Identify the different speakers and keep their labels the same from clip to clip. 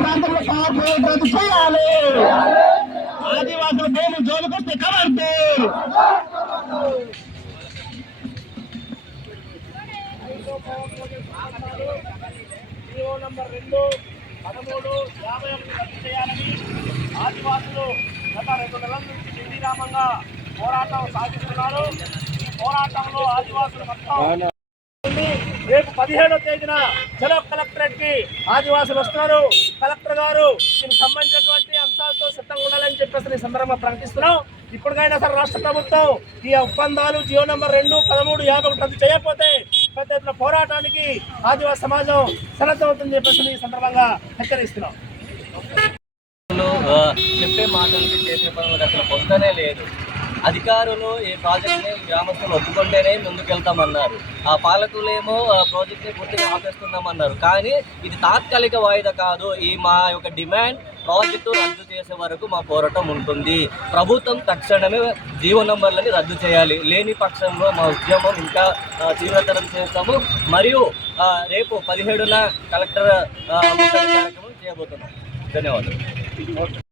Speaker 1: ప్రాంతంలో పవర్ రద్దు చేయాలి. ఆదివాసుల భూములు జోలికొస్తే
Speaker 2: జీవో నంబర్ రెండు పదమూడు యాభై ఒకటి రద్దు చేయాలని ఆదివాసులు గత రెండు నెలల నుంచి నిర్విరామంగా పోరాటం సాగిస్తున్నారు. ఈ పోరాటంలో ఆదివాసులు మొత్తం రేపు పదిహేడో తేదీన చలో కలెక్టరేట్ దగ్గరికి ఆదివాసులు వస్తున్నారు. కలెక్టర్ గారు దీనికి సంబంధించినటువంటి అంశాలతో సిద్ధంగా ఉండాలని చెప్పేసి ఈ సందర్భంగా ప్రకటిస్తున్నాం ఇప్పటికైనా సరే రాష్ట్ర ప్రభుత్వం ఈ ఒప్పందాలు జియో నెంబర్ రెండు పదమూడు యాభై ఒకటి రద్దు చేయకపోతే పెద్ద ఎత్తున పోరాటానికి ఆదివాసీ సమాజం సన్నద్ధమవుతుందని చెప్పేసి ఈ సందర్భంగా హెచ్చరిస్తున్నాం.
Speaker 3: చెప్పే మాటలకి చేసే పనులకు అసలు పొందనే లేదు. అధికారులు ఈ ప్రాజెక్ట్ని గ్రామస్తులు ఒప్పుకుంటేనే ముందుకెళ్తామన్నారు. ఆ పాలకులేమో ఆ ప్రాజెక్ట్ని పూర్తిగా ఆపేస్తున్నామన్నారు. కానీ ఇది తాత్కాలిక వాయిదా కాదు. ఈ మా యొక్క డిమాండ్ ప్రాజెక్టు రద్దు చేసే వరకు మా పోరాటం ఉంటుంది. ప్రభుత్వం తక్షణమే జీవో నంబర్లని రద్దు చేయాలి. లేని పక్షంలో మా ఉద్యమం ఇంకా తీవ్రతరం చేస్తాము. మరియు రేపు పదిహేడున కలెక్టర్ కార్యక్రమం చేయబోతున్నాం. ధన్యవాదాలు.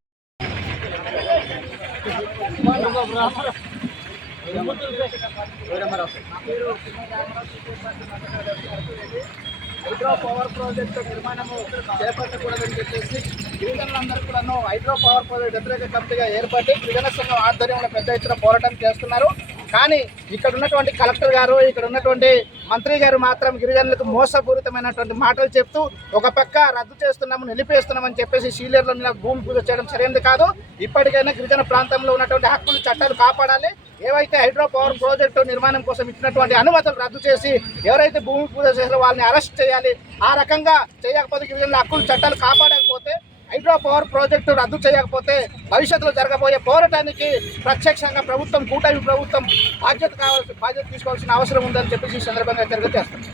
Speaker 1: హైడ్రో పవర్ ప్రాజెక్టు నిర్మాణము చేపట్టకూడదని చెప్పేసి గిరిజనులందరూ కూడాను హైడ్రో పవర్ ప్రాజెక్ట్ వ్యతిరేక కమిటీగా ఏర్పడి గిరిజన సంఘం ఆధ్వర్యంలో పెద్ద ఎత్తున పోరాటం చేస్తున్నారు. కానీ ఇక్కడ ఉన్నటువంటి కలెక్టర్ గారు ఇక్కడ ఉన్నటువంటి మంత్రి గారు మాత్రం గిరిజనులకు మోసపూరితమైనటువంటి మాటలు చెప్తూ ఒక పక్క రద్దు చేస్తున్నాము నిలిపేస్తున్నామని చెప్పేసి సీనియర్ల భూమి పూజ చేయడం సరైనది కాదు. ఇప్పటికైనా గిరిజన ప్రాంతంలో ఉన్నటువంటి హక్కులు చట్టాలు కాపాడాలి. ఏవైతే హైడ్రో పవర్ ప్రాజెక్టు నిర్మాణం కోసం ఇచ్చినటువంటి అనుమతులు రద్దు చేసి ఎవరైతే భూమి పూజ చేసారో వాళ్ళని అరెస్ట్ చేయాలి. ఆ రకంగా చేయకపోతే గిరిజనుల హక్కులు చట్టాలు కాపాడకపోతే హైడ్రో పవర్ ప్రాజెక్టు రద్దు చేయకపోతే భవిష్యత్తులో జరగబోయే పోరాటానికి ప్రత్యక్షంగా ప్రభుత్వం కూటమి ప్రభుత్వం బాధ్యత కావాల్సి బాధ్యత తీసుకోవాల్సిన అవసరం ఉందని చెప్పేసి ఈ సందర్భంగా తెలియజేస్తాం